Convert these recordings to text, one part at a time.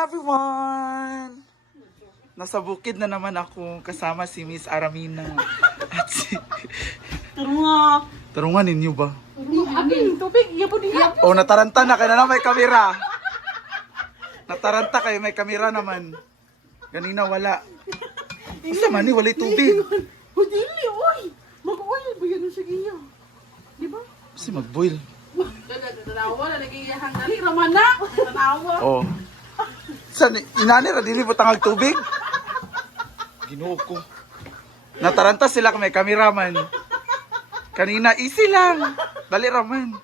everyone! Nasa bukid na naman ako kasama si Miss Aramina. At si... Tarunga. Tarungan ninyo ba? Apil, tubig. Iya po diha. Oh, nataranta na. Kaya na may kamera. Nataranta kayo. May kamera naman. Ganina wala. Basta man ni walay tubig. Dili, oy. Mag-oil ba yan sa iya? Di ba? Kasi mag-boil. Tanawa na nagigihang dali. Ramana. Tanawa. Oh. Saan? Inani ra dili po tangag tubig? Ginoo ko. Nataranta sila kung may kameraman. Kanina, easy lang. Dali raman.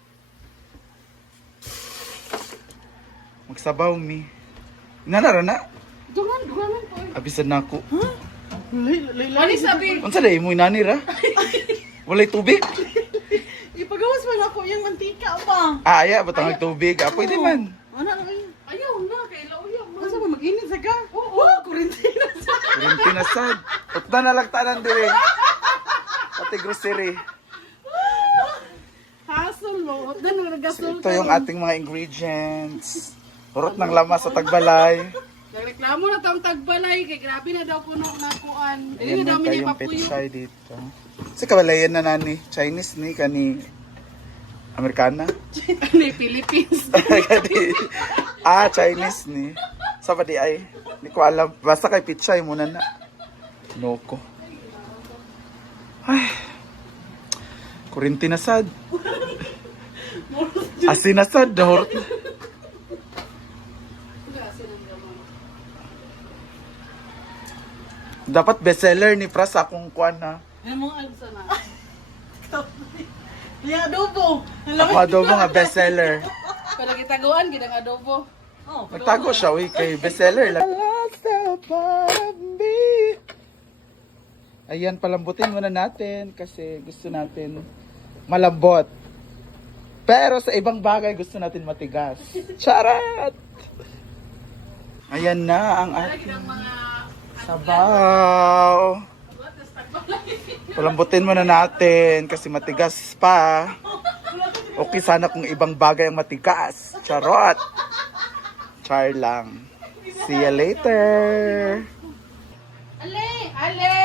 Magsabaw mi. Inanara na. Dungan po. Abisan na ako. Ano sabi? Unsa day mo inani ra? Walay tubig? Ipagawas man ako yung mantika ba? Ah, aya, batang tubig. Ah, pwede man. Ano na kayo? Ayaw na, kay lauyaw man. Asa ba mag-init sa ka? Oo, kurintina sa. Kurintina sad. Utda na lang tanan dire. Pati grocery. Hassle mo. Doon mo nag-gasol. So, ito yung ating mga ingredients. Urot ng lamas sa tagbalay. Nagreklamo na tong tagbalay kay grabe na daw puno na kuan. Ayan Dili na na daw tayong papuyo. pechay dito. Sa kabalayan na nani. Chinese ni, kani Amerikana. Ni Philippines. Chinese ni. Sa ba di ay? Hindi ko alam. Basta kay pechay muna na. Noko. Ay. Kurinti na sad. Asin na sad. Dahor. Dapat bestseller ni Pras akong kuan na. Ano mo ang sana? Ya adobo. Ako adobo nga bestseller. Para gitaguan gid ang adobo. Oh, Nagtago siya, uy, kay bestseller lang. Ayan, palambutin muna natin kasi gusto natin malambot. Pero sa ibang bagay gusto natin matigas. Charat! Ayan na ang ating sabaw. Palambutin muna natin kasi matigas pa. Okay sana kung ibang bagay ang matigas. Charot! Char lang. See you later! Ale! Ale!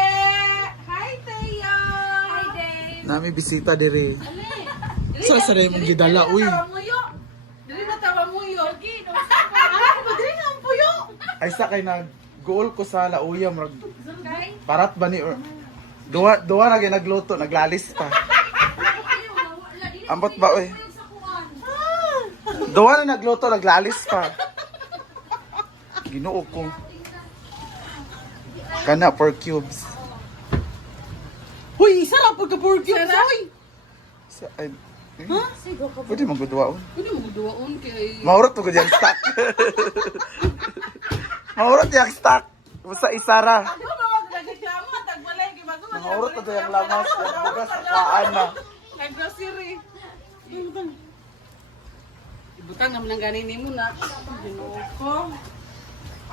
Hi, Teo! Hi, Dave! Nami bisita dire. Ale! Sa saray mong gidala, uy. Dili na tawa muyo. Dili na ang puyo. Ay sa kay nag goal ko sa lauyam rag. Parat ba ni or duwa na gyud nagluto, naglalis pa. Ambot ba oy? Duwa na nagluto, naglalis pa. Ginoo ko. Kana 4 cubes. Hoy, sarap pagka-burger. Hoy! Sa ay, pwede magduwaon. Pwede mo magduwaon kay... Maurot ko diyan stock. Maurot yung stock. Basta isara. Di ba mga nagreklamo at tagbalay kay bago mo Maurot ko yung lamas. Bugas sa kwaan na. nag-grocery. Ibutang naman ang ganin ni mo na. Ginoo ko.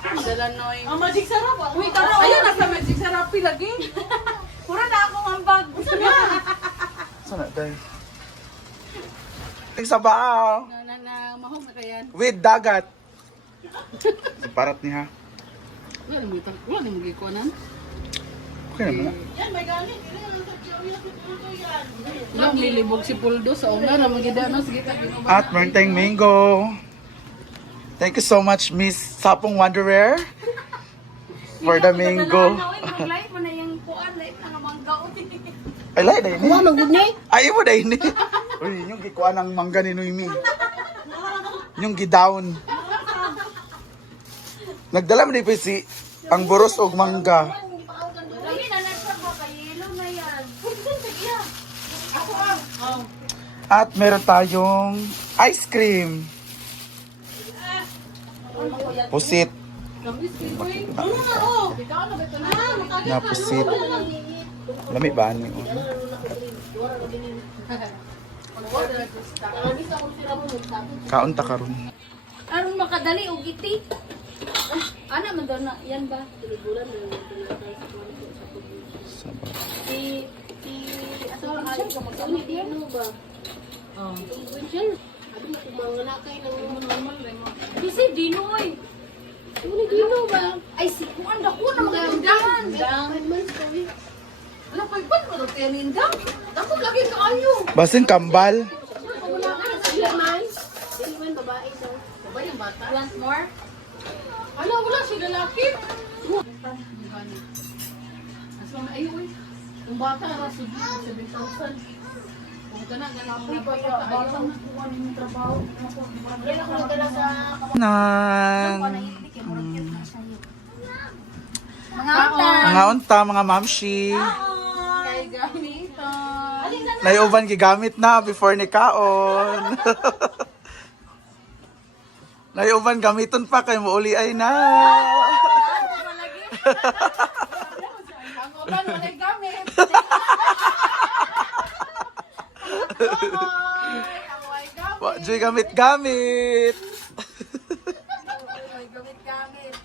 Dala noy. Ang magic sarap. Uy, tara. Ayun, nasa magic sarap lagi. Pura na akong ambag. Sana tayo. Sabaw. Na mahog na kayan. With dagat. Parat niya. Wala mo gikuanan. Okay naman na. Yan, may galing. Lang lilibog si Puldo sa una na magidano. Sige ka. At meron tayong mango. Thank you so much, Miss Sapong Wanderer, for the mango. Mag-live mo na yung kuan. Live na nga mangga. Ay, lahat na yun. Ano gud Ay, mo na yun. Uy, yung gikuha ng mangga ni Noemi. Yung gidown. Nagdala mo ni si ang boros og mangga. At meron tayong ice cream. Pusit. Na pusit. Lami ba ni? Kaon ta karon. Aron makadali og iti. Ana man daw na yan ba? Sabaw. Aso ay ka magkano diyan ba? Winchell. Abi mo mga nakay nang normal lang. Kasi dinoy. kilo ba? Ay, si kuan dako na mga undan. Ano pa ipan mo daw tinindang? Dako lagi kaayo. Basin kambal. Ba yung bata? Want more? Ala, wala si lalaki. As mga ayo eh. Kung bata ra sud 7,000. Kung kana ganapoy pa ya bata na kuha ning trabaho. Nang Mga undan. mga unta, mga mamshi. Kay ganito. Naiuban gigamit na before ni kaon. Naiuban gamiton pa kay muuli ay na. Ang uban wala gamit. Wa joy gamit-gamit.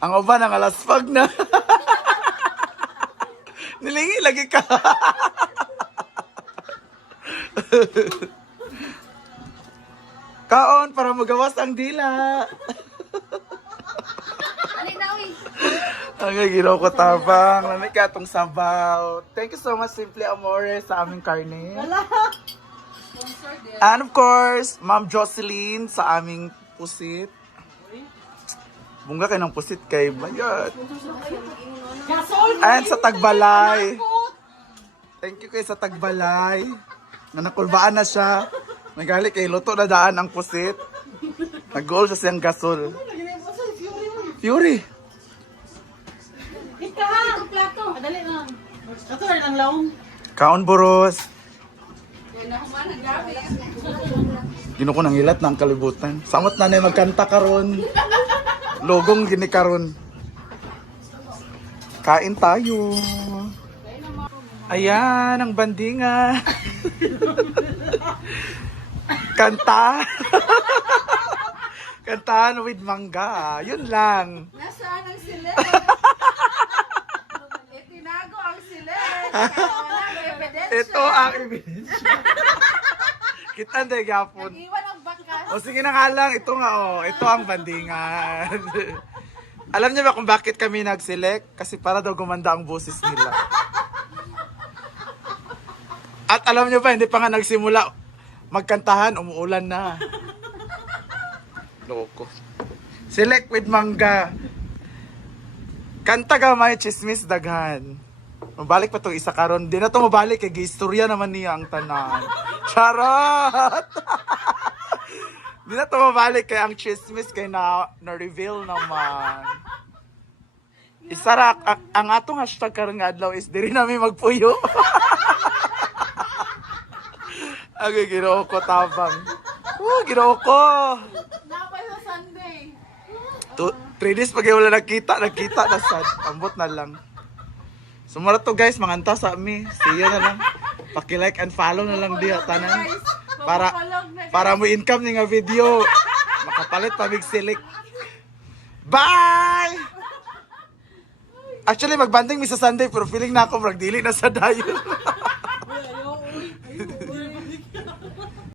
Ang uban ang alaspag na. Nilingi lagi ka. Kaon para magawas ang dila. Ali na, uy. Ang ginaw ko tabang. Lamig ka itong sabaw. Thank you so much, Simple Amore, sa aming karne. And of course, Ma'am Jocelyn sa aming pusit. Bunga kayo ng pusit kay Bayat. And sa Tagbalay. Thank you kay sa Tagbalay. Na nakulbaan na siya. Nagali kay luto na daan ang pusit. Nag-goal sa siyang gasol. Fury. Itong plato. Dali lang. Ito rin ang laong. Kaon buros. Yan na human ang gamit. Gino ko nang ilat ng kalibutan. Samot na na magkanta karon. Logong gini karon. Kain tayo. Ayan ang bandinga. Kanta. Kantahan with mangga. Yun lang. Nasaan ang silet? Itinago ang silet. Walang ebidensya. Ito ang ebidensya. Kita hindi gapon. Iwan ang bakas. O sige na nga lang, ito nga oh, ito ang bandingan. Alam niyo ba kung bakit kami nag-select? Kasi para daw gumanda ang boses nila. At alam niyo ba, hindi pa nga nagsimula magkantahan, umuulan na. Loko. Select with mangga. Kanta ka may chismis daghan. Mabalik pa to isa karon. Di na to mabalik kay gistorya naman niya ang tanan. Charot! Di na to mabalik kay ang chismis kay na-reveal naman. Isara, ang atong hashtag karong nga adlaw is diri namin magpuyo. Agay, ginoo ko tabang. Ginoo ko. Napay sa Sunday. 3 days pag wala nakita na sad. Ambot na lang. Sumara to guys, manganta sa amin. See you na lang. Paki-like and follow na lang diya tanan. Para mo income ni nga video. Makapalit pa big select. Bye! Actually, magbanding mi sa Sunday pero feeling na ako magdili na sa dayon.